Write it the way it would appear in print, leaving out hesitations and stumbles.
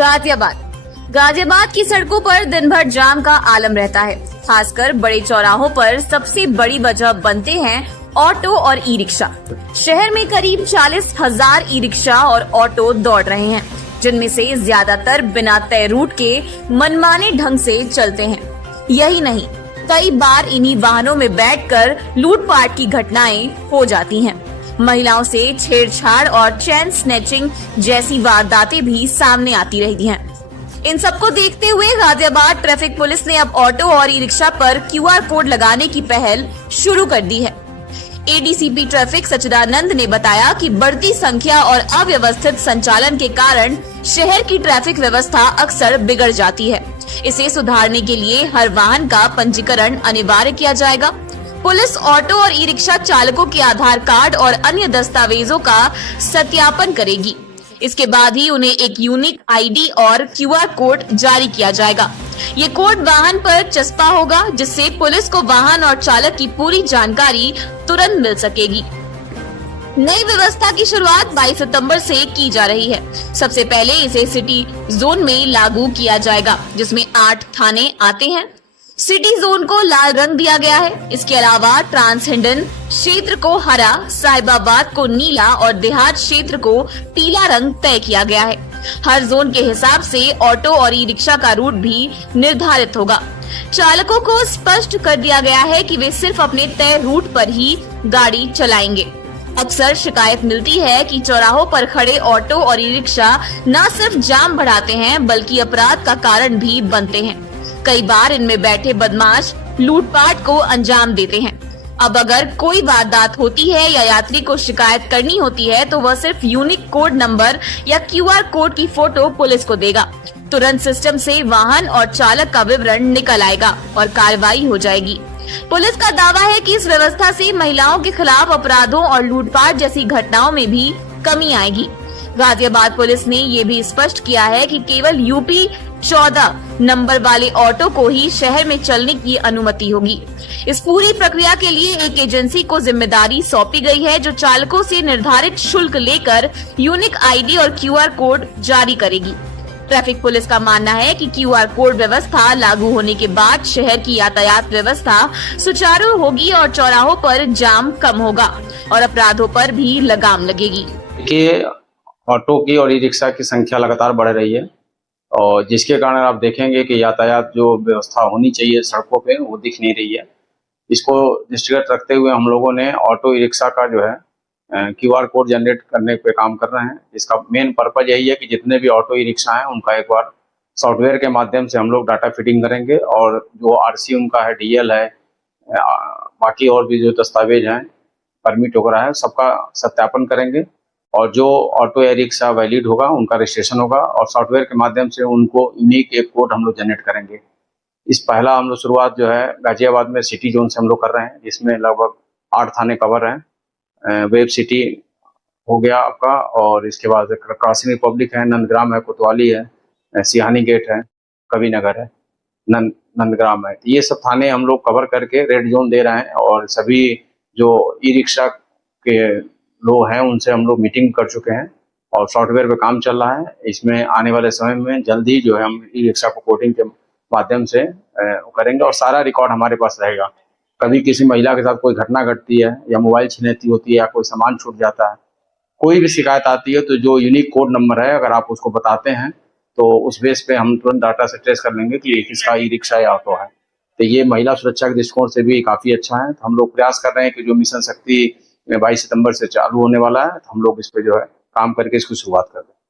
गाजियाबाद की सड़कों पर दिन भर जाम का आलम रहता है। खासकर बड़े चौराहों पर सबसे बड़ी वजह बनते हैं ऑटो और ई रिक्शा। शहर में करीब 40,000 ई रिक्शा और ऑटो दौड़ रहे हैं, जिनमें से ज्यादातर बिना तय रूट के मनमाने ढंग से चलते हैं। यही नहीं, कई बार इन्हीं वाहनों में बैठकर लूटपाट की घटनाएं हो जाती हैं। महिलाओं से छेड़छाड़ और चेन स्नैचिंग जैसी वारदातें भी सामने आती रहती हैं। इन सबको देखते हुए गाजियाबाद ट्रैफिक पुलिस ने अब ऑटो और ई रिक्शा पर QR कोड लगाने की पहल शुरू कर दी है। ADCP ट्रैफिक सच्चिदानंद ने बताया कि बढ़ती संख्या और अव्यवस्थित संचालन के कारण शहर की ट्रैफिक व्यवस्था अक्सर बिगड़ जाती है। इसे सुधारने के लिए हर वाहन का पंजीकरण अनिवार्य किया जाएगा। पुलिस ऑटो और ई रिक्शा चालकों के आधार कार्ड और अन्य दस्तावेजों का सत्यापन करेगी। इसके बाद ही उन्हें एक यूनिक ID और QR कोड जारी किया जाएगा। ये कोड वाहन पर चस्पा होगा, जिससे पुलिस को वाहन और चालक की पूरी जानकारी तुरंत मिल सकेगी। नई व्यवस्था की शुरुआत 22 सितंबर से की जा रही है। सबसे पहले इसे सिटी जोन में लागू किया जाएगा, जिसमें 8 थाने आते हैं। सिटी जोन को लाल रंग दिया गया है। इसके अलावा ट्रांसहिंडन क्षेत्र को हरा, साहिबाबाद को नीला और देहात क्षेत्र को पीला रंग तय किया गया है। हर जोन के हिसाब से ऑटो और ई रिक्शा का रूट भी निर्धारित होगा। चालकों को स्पष्ट कर दिया गया है कि वे सिर्फ अपने तय रूट पर ही गाड़ी चलाएंगे। अक्सर शिकायत मिलती है कि चौराहों पर खड़े ऑटो और ई रिक्शा न सिर्फ जाम बढ़ाते हैं, बल्कि अपराध का कारण भी बनते हैं। कई बार इनमें बैठे बदमाश लूटपाट को अंजाम देते हैं। अब अगर कोई वारदात होती है या यात्री को शिकायत करनी होती है, तो वह सिर्फ यूनिक कोड नंबर या QR कोड की फोटो पुलिस को देगा। तुरंत सिस्टम से वाहन और चालक का विवरण निकल आएगा और कार्रवाई हो जाएगी। पुलिस का दावा है कि इस व्यवस्था से महिलाओं के खिलाफ अपराधों और लूटपाट जैसी घटनाओं में भी कमी आएगी। गाजियाबाद पुलिस ने ये भी स्पष्ट किया है कि केवल UP 14 नंबर वाले ऑटो को ही शहर में चलने की अनुमति होगी। इस पूरी प्रक्रिया के लिए एक एजेंसी को जिम्मेदारी सौंपी गई है, जो चालकों से निर्धारित शुल्क लेकर यूनिक ID और QR कोड जारी करेगी। ट्रैफिक पुलिस का मानना है कि QR कोड व्यवस्था लागू होने के बाद शहर की यातायात व्यवस्था सुचारू होगी और चौराहों पर जाम कम होगा और अपराधों पर भी लगाम लगेगी। देखिए, ऑटो की और ई रिक्शा की संख्या लगातार बढ़ रही है और जिसके कारण आप देखेंगे कि यातायात जो व्यवस्था होनी चाहिए सड़कों पे वो दिख नहीं रही है। इसको दृष्टिगत रखते हुए हम लोगों ने ऑटो ई रिक्शा का जो है QR कोड जनरेट करने पे काम कर रहे हैं। इसका मेन पर्पज यही है कि जितने भी ऑटो ई रिक्शा हैं उनका एक बार सॉफ्टवेयर के माध्यम से हम लोग डाटा फिटिंग करेंगे और जो RC उनका है, DL है, बाकी और भी जो दस्तावेज हैं, परमिट वगैरह है, सबका सत्यापन करेंगे और जो ऑटो या रिक्शा वैलिड होगा उनका रजिस्ट्रेशन होगा और सॉफ्टवेयर के माध्यम से उनको यूनिक एक कोड हम लोग जनरेट करेंगे। इस पहला हम लोग शुरुआत जो है गाजियाबाद में सिटी जोन से हम लोग कर रहे हैं, जिसमें लगभग 8 थाने कवर हैं। वेब सिटी हो गया आपका और इसके बाद क्रॉसिंग रिपब्लिक है, नंदग्राम है, कोतवाली है, सिहानी गेट है, कविनगर है, नंदग्राम है। ये सब थाने हम लोग कवर करके रेड जोन दे रहे हैं और सभी जो ई रिक्शा के लोग हैं उनसे हम लोग मीटिंग कर चुके हैं और सॉफ्टवेयर पे काम चल रहा है। इसमें आने वाले समय में जल्दी जो है हम ई रिक्शा को कोडिंग के माध्यम से करेंगे और सारा रिकॉर्ड हमारे पास रहेगा। कभी किसी महिला के साथ कोई घटना घटती है या मोबाइल छिनैती होती है या कोई सामान छूट जाता है, कोई भी शिकायत आती है, तो जो यूनिक कोड नंबर है अगर आप उसको बताते हैं तो उस बेस पे हम तुरंत डाटा से ट्रेस कर लेंगे कि किसका ई रिक्शा या ऑटो है। तो ये महिला सुरक्षा के दृष्टिकोण से भी काफ़ी अच्छा है। तो हम लोग प्रयास कर रहे हैं कि जो मिशन शक्ति 22 सितंबर से चालू होने वाला है, तो हम लोग इस पे जो है काम करके इसकी शुरुआत कर दें।